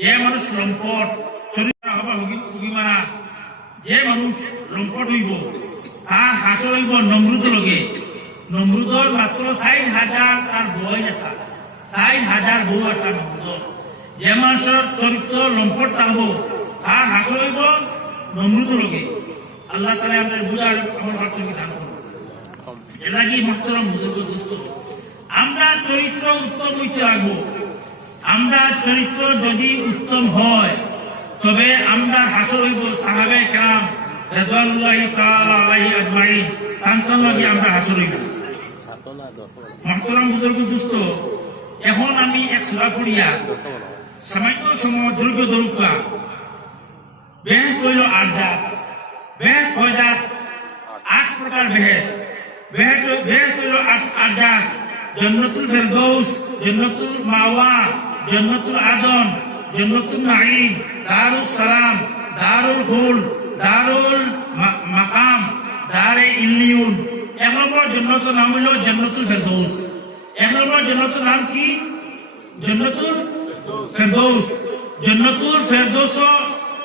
যে মানুষ লম্পট চরিত্র হবা হুগি মারা, যে মানুষ লম্পট হইব তার হাসর হইব নমরুদ লগে। নমরুদর মাত্র ৬০,০০০ তার বই একটা, ৬০,০০০ বউ একটা নমরুদ। যে মানুষের চরিত্র লম্পট থাকব তার হাসর হইব নমরুদ লগে। আল্লাহ তাআলা আমাদের বুঝার আমার হাত থেকে দান করুন। এর লাগি মুহতারাম বুজুর্গ দোস্ত, আমরা চরিত্র উত্তম হইতে লাগবো। আমরা চরিত্র যদি উত্তম হয় তবে আমরা হাসর হইব সাহাবায়ে কেরাম রাদিয়াল্লাহু তাআলা আলাইহিম আজমাইন, তান্তার লাগি আমরা হাসর হইব। মুহতারাম বুজুর্গ দোস্ত, এখন আমি এক সূরা পড়িয়া সামান্য সময় ধৈর্য ধরুকা। বেহেশত হইল ৮ জাত, বেহেশত হয় জাত ৮ প্রকার বেহেশত। বেহেশত হইল ৮ জাত: জান্নাতুল ফেরদৌস, জান্নাতুল মাওয়া, জান্নাতুল আদন, জান্নাতুল নাঈম, দারুস সালাম, দারুল খুলদ, দারুল মাকাম, দারে ইল্লিয়ুন। এক নম্বর জান্নাতের নাম হইল জান্নাতুল ফেরদৌস। এক নম্বর জান্নাতের নাম কি? জান্নাতুল ফেরদৌস। জান্নাতুল ফেরদৌস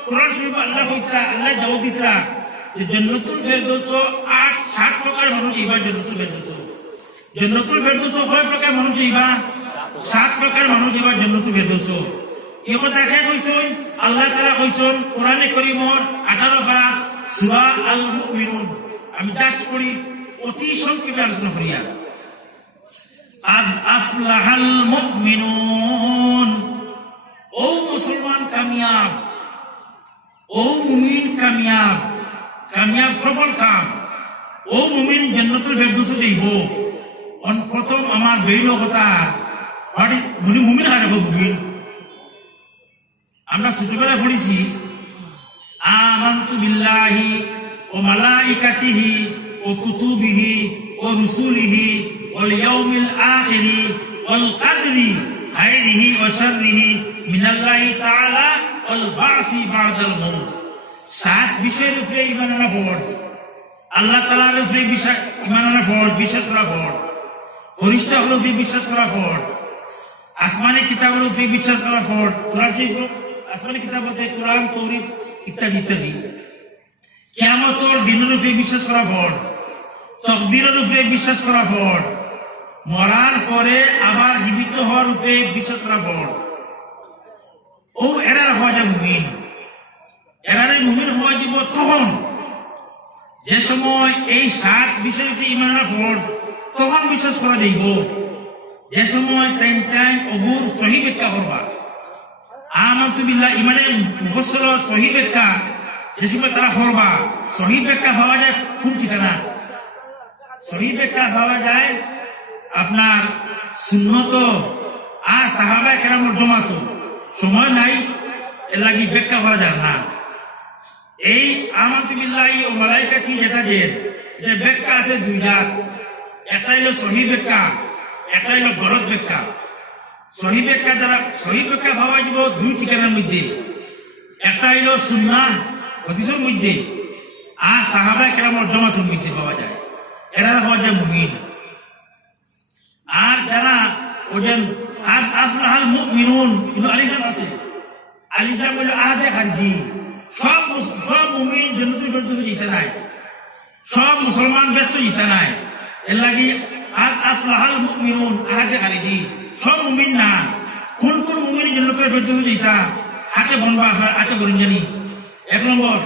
কোরআন শরীফ আল্লাহ কইতরা, আল্লাহ দাওয়াত দিতরা যে জান্নাতুল ফেরদৌস ৭ প্রকার মানুষ যাইবা। জান্নাতুল ফেরদৌস, জান্নাতুল ফেরদৌস কয় প্রকার মানুষ যাইবা? ৭ প্রকার মানুষ যাইবা জান্নাতুল ফেরদৌস। এই কথা কে কইছেন? আল্লাহ তাআলা কইছেন কোরআনে কারীমর ১৮ পারা সূরা আল মুমিনুন। আমি জাস্ট পড়ি, অতি সংক্ষেপে আলোচনা করিয়া। আজ আফলাহাল মুমিনুন, ও মুসলমান কামিয়াব, ও মুমিন কামিয়াব, কামিয়াব সফল কাম। ও মুমিন জান্নাতুল ফেরদৌসে যাইব। প্রথম আমার বেইল কথা মুনি মুমিন হারে মুমিন আমরা ছোটবেলায় পড়েছি আমানতু বিল্লাহি ওয়া মালাইকাতিহি ওয়া কুতুবিহি ওয়া রুসুলিহি ওয়াল ইয়াউমিল আখিরি ওয়াল কদরি খাইরিহি ওয়া শাররিহি মিনাল্লাহি তাআলা ওয়াল বা'সি বা'দাল মাউত। 7 বিষয়ের উপরে ঈমান আনা ফরজ। আল্লাহ তাআলার উপরে ঈমান আনা ফরজ, বিশ্বাস করা ফরজ। ফেরেশতাদের উপরে বিশ্বাস করা ফরজ। আসমানি কিতাবের উপরে বিশ্বাস করা ফরজ। কোরআন শরীফ, আসমানি কিতাব বলতে কোরআন, তৌরাত ইত্যাদি ইত্যাদি। কিয়ামতের দিনের উপরে বিশ্বাস করা ফরজ। তাকদীরের উপরে বিশ্বাস করা ফরজ। মরার পরে আবার জীবিত হওয়ার উপরে বিশ্বাস করা ফরজ। ও এরা হওয়া যায় মুমিন। এরারে মুমিন হওয়া যাব তখন যে সময় এই 7 বিষয়ের উপরে ঈমান আনা ফরজ, তখন বিশ্বাস করা যাইব যে সময় টাইম অবুর সহি ব্যাখ্যা করবা। আমানতু বিল্লাহ ইমানে মুফাসসির সহি ব্যাখ্যা যে সময় তারা করবা, সহি ব্যাখ্যা পাওয়া যায় কোন ঠিকানা? সহি ব্যাখ্যা পাওয়া যায় আপনার সুন্নত আর সাহাবায়ে কেরামের জমাত। সময় নাই, এর লাগি ব্যাখ্যা করা যায় না। এই আমানতু বিল্লাহি ওয়া মালাইকাতিহি যেটা যে ব্যাখ্যা আছে 2 জাত। একটা হলো সহি ব্যাখ্যা, একটা হলো গলত ব্যাখ্যা। সহি ব্যাখ্যা দ্বারা সহি ব্যাখ্যা পাওয়া যাব 2 ঠিকানার মধ্যে। একটা হলো সুন্নাহ হাদিসের মধ্যে, আর সাহাবায়ে কেরামের জমাতের মধ্যে পাওয়া যায়। এরা হওয়া যায় মুমিন। আর যারা ওজন আফলাহাল মুমিনুন আলিফাম আছে, আলিফাম হলো আহাদে খানজি। সব মুমিন জান্নাতুল ফেরদৌসে যেতে নাই, সব মুসলমান ব্যস্ত যেতে নাই। এর লাগি আফলাহাল মুমিনুন আহাদে খানজি সব মুমিন না। কোন কোন মুমিন জান্নাতুল ফেরদৌসে যেতা হাতে বনবা হাতে বলেন জানি। 1 নম্বর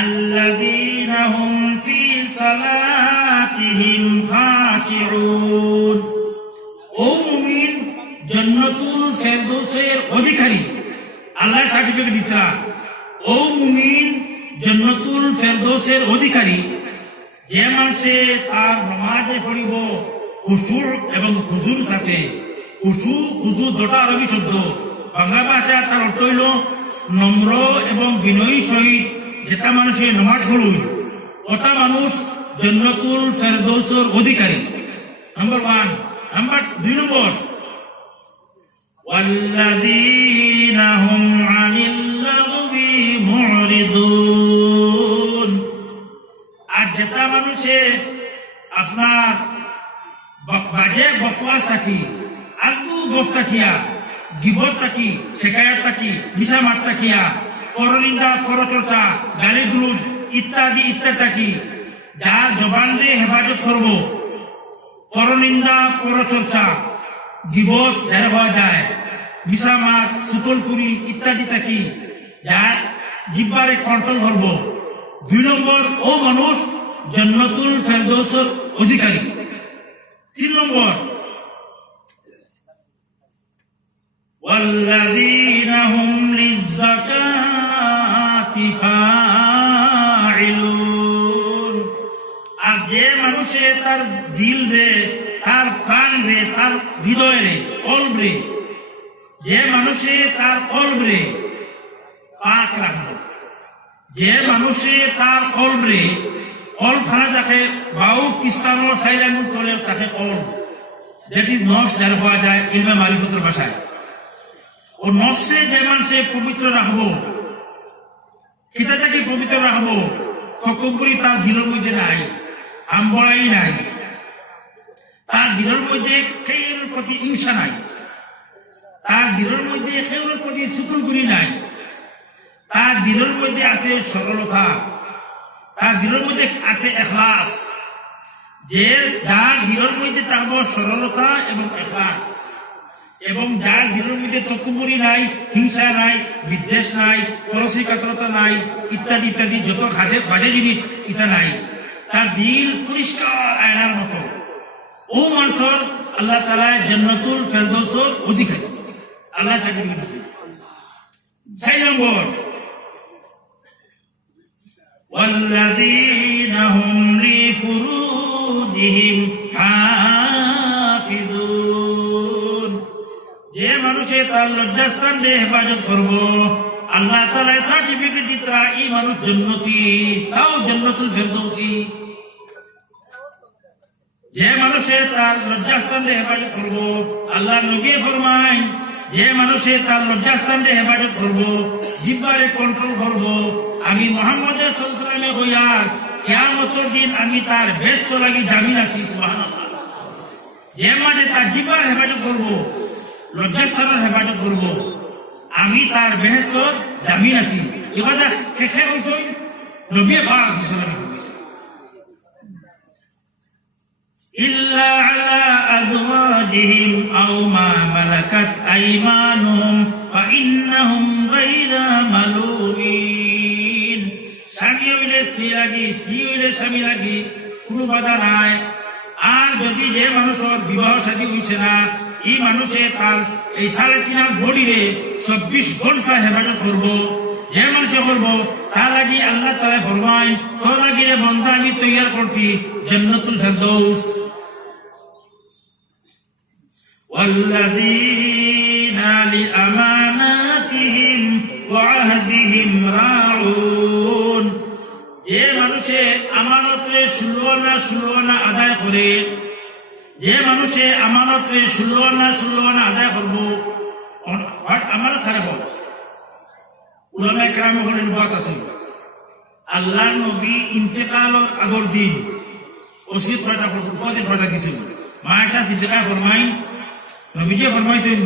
আল্লাযীনা হুম ফি সালাতিহিম খাশিউন। ও মুমিন জান্নাতুল ফেরদৌসের অধিকারী, আল্লাহ সার্টিফিকেট দিতা। ও মুমিন জান্নাতুল ফেরদৌসের অধিকারী যে মানুষে তার নামাজে পড়িব খুশু এবং খুজুর সাথে। খুজু দুটা আরবি শব্দ, বাংলা ভাষায় তার অর্থ হইল নম্র এবং বিনয়ী সহিত যেটা মানুষের নামাজ পড়ুন, ওটা মানুষ জান্নাতুল ফেরদৌসের অধিকারী। নম্বর 1। নম্বর 2 নম্বর ওয়াল্লাযীনা হুম আনিল লাগবি মুরিদুন। আর যেটা মানুষে আপনার বাজে বকওয়াস থাকি, আলতু গপ থাকিয়া, গিবত থাকি, শেকায়ত থাকি, মিশা মার থাকিয়া, পরনিন্দা, পরচর্চা, গালি গুলুজ ইত্যাদি ইত্যাদি থাকি যার জবান দিয়ে হেফাজত করব। পরনিন্দা, পরচর্চা, গিবত যারা হওয়া যায়, মিশা মাছ, সুতলপুরি ইত্যাদি থাকি যার জিহ্বারে কন্ট্রোল করব। 2 নম্বর ও মানুষ জান্নাতুল ফেরদৌসের অধিকারী। 3 নম্বর ওয়াল্লাযীনা হুম লিয-যাকাতি ফাঈলুন। আর যে মানুষে তার দিল রে, তার প্রাণ রে, তার হৃদয় রে, কলব রে, যে মানুষে তার কলব রে পাক রাখবে, যে মানুষে তার কলব রে, কলব খানা যাকে বাউ কিস্তানোর সাইলানুর তলে তাকে কলব, যেটি নফস যার পাওয়া যায় ইলমে মারিফতের ভাষায়। ও নফসে যে মানুষে পবিত্র রাখবো, কিতাটাকে পবিত্র রাখবো, তকব্বুরি তার দিলের মধ্যে নাই, আমবড়াই নাই, তার দিলের মধ্যে কেউর প্রতি ঈর্ষা নাই, তার দিলের মধ্যে কেউর প্রতি শুকরগুলি নাই, তার দিলের মধ্যে আছে সরলতা, তার দিলের মধ্যে আছে ইখলাস। যে যার দিলের মধ্যে থাকবো সরলতা এবং ইখলাস, এবং যার দিলের মধ্যে তকব্বুরি নাই, হিংসা নাই, বিদ্বেষ নাই, পরশিকাতরতা নাই ইত্যাদি ইত্যাদি যত বাজে জিনিস ইটা নাই, তার দিল পরিষ্কার আয়নার মতো, ও মানুষের আল্লাহ তাআলা জান্নাতুল ফেরদৌসের অধিকারী। আল্লাহ সার্টিফিকেট দিয়েছে। 4 নম্বর ওয়াল্লাযীনা হুম লিফুরুজিহিম তার লজ্জাস্থান দিয়ে হেফাজত করবো আল্লাহ তাআলা সার্টিফিকেট দিতরা এই মানুষ জান্নাতি তাও জান্নাতুল ফেরদৌসি যে মানুষে তার লজ্জাস্থান দিয়ে হেফাজত করবো আল্লাহ নবী ফরমায় যে মানুষে তার লজ্জাস্থান দিয়ে হেফাজত করবো জিহ্বারে কন্ট্রোল করবো আমি মুহাম্মদের সাল্লাল্লাহু আলাইহি ওয়াসাল্লামে হইয়া কিয়ামতের দিন আমি তার বেহেশত লাগি জামিন আছি সুবহানাল্লাহ যে মানে তার জিহ্বার হেফাজত করবো লজ্জাস্থানের হেফাজত করবো আমি তার বেহেশতর জামিন আছি এবার শেষে হইছে নবী পাক সাল্লাল্লাহু আলাইহি ওয়াসাল্লাম إلا على أزواجهم أو ما ملكت أيمانهم فإنهم غير ملومين স্বামী হইলে স্ত্রী লাগি স্ত্রী হইলে স্বামী লাগি কোনো বাধা নাই আর যদি যে মানুষের বিবাহ শাদী হইছে না এই মানুষে তার এই 3.5 বডিরে 24 ঘন্টা হেফাজত করবো যে মানুষে করবো তার লাগি আল্লাহ তাআলা ফরমায় তোর লাগি বান্দা আমি তৈয়ার করছি জান্নাতুল ফেরদৌস والذين لأماناتهم وعهدهم راعون যে মানুষে আমানতে সুলওয়ানা আদায় করে যে মানুষে আমানতে সুলওয়ানা আদায় করবো আমানত খারাপ উলামা কেরাম বলেন বাত আছে আল্লাহ নবী ইন্তেকালের আগর দিন ওসিয়ত পয়দা কিছু মায়েশা সিদ্দিকা ফরমাই নবীজি ফরমাইছেন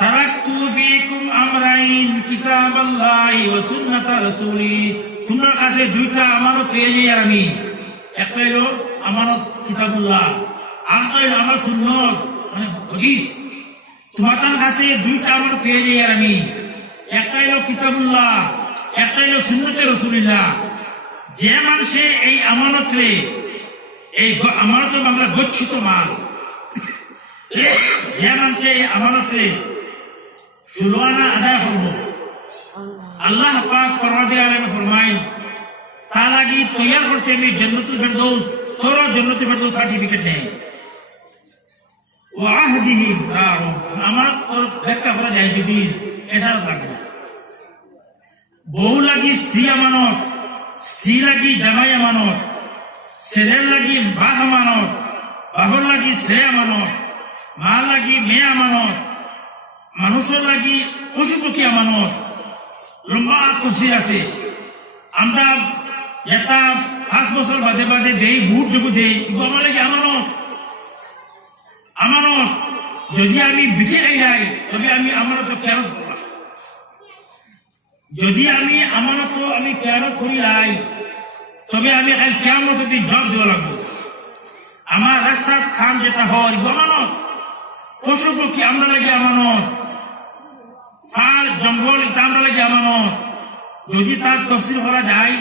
তারাকতু ফীকুম আমরাইন কিতাবাল্লাহি ওয়া সুন্নাতা রাসূলি তোমার কাছে দুইটা আমানত পেয়ে যাই আমি একটা হলো আমানত কিতাবুল্লাহ আর একটা হলো আমার সুন্নাত মানে হাদিস তোমার কাছে দুইটা আমানত পেয়ে যাই আমি একটা হলো কিতাবুল্লাহ একটা হলো সুন্নাতে রাসূলিল্লাহ যে মানুষে এই আমানতে এই আমানত বাংলা গচ্ছিত মাল যে মানুষে আমানতে সুলওয়ানা আদায় করবো আল্লাহ পাক পরওয়ারদিগার আলম ফরমায় তা লাগি তৈয়ার করতে আমি জান্নাতুল ফেরদৌস তোর জান্নাতুল ফেরদৌস সার্টিফিকেট নেই ওয়া আহদিহিম রাউন আমার তোর ব্যাখ্যা করা যায় যদি এছাড়া লাগবে বউ লাগি স্ত্রী আমানত স্ত্রী লাগি জামাই আমানত ছেলের লাগি বাপ আমানত বাপর লাগি ছেলে আমানত মা লাগি মেয়ে আমানত মানুষের লাগি পশু পক্ষী আমানত লম্বা তফসির আছে আমরা এটা 5 বছর বাদে বাদে দেই ভোট যুগু দেই আমার লাগে আমানত যদি আমি বিচে যাই তবে আমি আমানত কেন যদি আমি আমানত আমি কেন করি নাই তবে আমি কেমন যদি জব দেওয়া লাগবো আমার রাস্তার খান যেটা হয় আমানত পশু পক্ষী আমরা লাগে আমানত আর জঙ্গল এটা আমরা লাগে আমানত যদি তার তফসিল করা যায়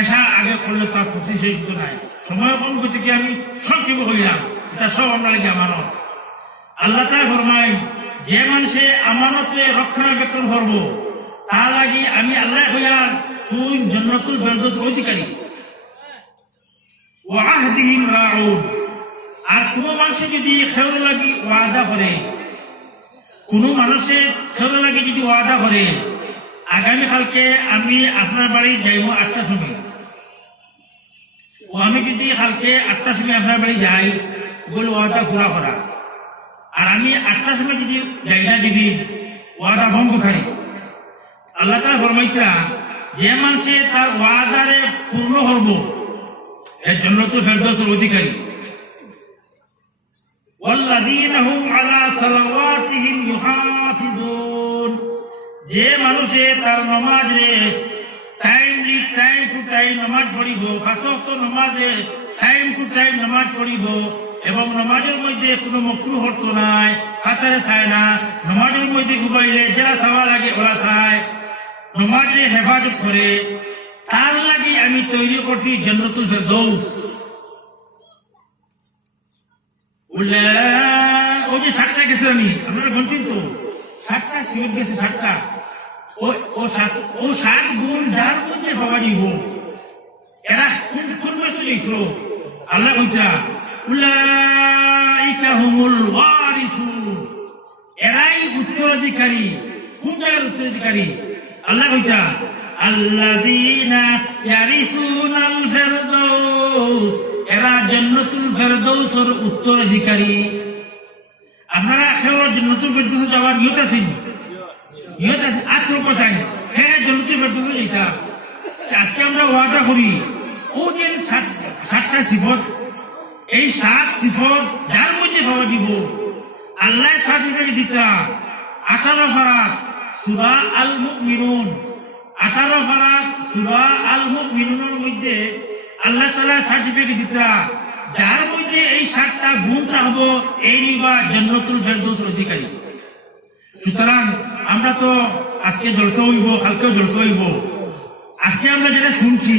এসা আগে করলে তার তফসিল সেই নাই সময় কম করতে কি আমি সব কিছু হইলাম এটা সব আমরা লাগে আমানত আল্লাহ তাআলা ফরমায় যে মানুষে আমানতে রক্ষণাবেক্ষণ করবো তা লাগি আমি আল্লাহ হইয়ার তুই জান্নাতুল ফেরদৌস অধিকারী ওয়া আহদিহিম রাউন আর কোনো মানুষে যদি খেউর লাগি ওয়াদা করে কোনো মানুষের খেউর লাগি যদি ওয়াদা করে আগামীকালকে আমি আপনার বাড়ি যাইব 8টার সময় ও আমি যদি কালকে 8টার সময় আপনার বাড়ি যাই ওগুলো ওয়াদা পুরা করা আর আমি 8টার সময় যদি যাই না যদি ওয়াদা ভঙ্গ খাই আল্লাহ তাআলা ফরমাইতা যে মানুষে তার ওয়াদারে পূর্ণ করবো এর জান্নাতুল ফেরদৌসের অধিকারী والذين هم على صلواتهم يحافظون যে মানুষে তার নামাজে টাইম টু টাইম নামাজ পড়িব 5 ওয়াক্ত নামাজে টাইম টু টাইম নামাজ পড়িব এবং নামাজের মধ্যে কোনো মাকরুহ হরত নাই কাতারে চায় না নামাজের মধ্যে ঘুমাইলে যারা চাওয়া লাগে ওরা চায় নামাজে হেফাজত করে তার লাগি আমি তৈরি করছি জান্নাতুল ফেরদৌস ওই যে 7টা গেছে আমি আপনারা বলছেন তো 7টা সিলেট গেছে 7টা ও 7 গুণ যার মধ্যে পাওয়া দিব এরা কোন বস্তু লিখল আল্লাহ কইতা উলাইকা হুমুল ওয়ারিসুন এরাই উত্তরাধিকারী কোন জায়গার উত্তরাধিকারী আল্লাহ কইতা আল্লাযীনা ইয়ারিসুনাল ফিরদাউস এরা জান্নাতুল ফিরদাউসের উত্তরাধিকারী আপনারা খেওয়ার জান্নাতুল ফিরদাউস যাওয়ার নিয়ত আছেন নিয়ত আছে আত্র কথাই হ্যাঁ জান্নাতুল ফিরদাউস যাইতা আজকে আমরা ওয়াদা করি ও যে সাতটা সিফত এই 7 সিফত যার মধ্যে পাওয়া দিব আল্লাহ সার্টিফিকেট দিতা 18 ফারাত সূরা আল মুমিনুন 18 ফারাত সূরা আল মুমিনুনের মধ্যে আল্লাহ তাআলা সার্টিফিকেট দিতা যার মধ্যে এই 7টা গুণ থাকবো এই নিবা জান্নাতুল ফিরদাউসের অধিকারী সুতরাং আমরা তো আজকে জলসা হইব কালকেও জলসা হইব আজকে আমরা যেটা শুনছি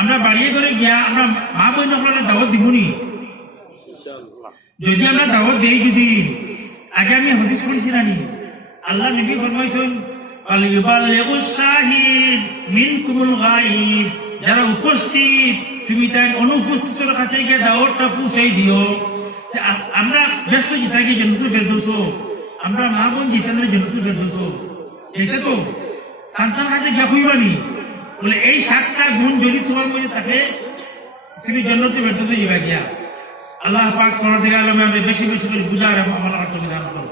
আমরা বাড়িয়ে করে গিয়া আমরা মা বোন আপনারা দাওয়াত দিবনি যদি আমরা দাওয়াত দেই যদি আগে আমি হাদিস পড়ছি নানি আল্লাহ নবী ফরমাইছেন আল-ইবালিগুস শাহিদ মিনকুমুল গায়ব যারা উপস্থিত তুমি তাই অনুপস্থিতের কাছে গিয়ে দাওয়াতটা পৌঁছাই দিও আমরা ব্যস্ত থাকি জান্নাতুল ফিরদাউস আমরা মা বোন জিতানের জান্নাতুল ফিরদাউস এটা তো তার কাছে গিয়া হইবানি বলে এই 7টা গুণ যদি তোমার মধ্যে থাকে তুমি জান্নাতুল ফিরদাউসে যাবে গিয়া আল্লাহ পাক পরদিকে আলমে আমাদের বেশি বেশি করে বুঝার এবং আমল করার তৌফিক দান করুন।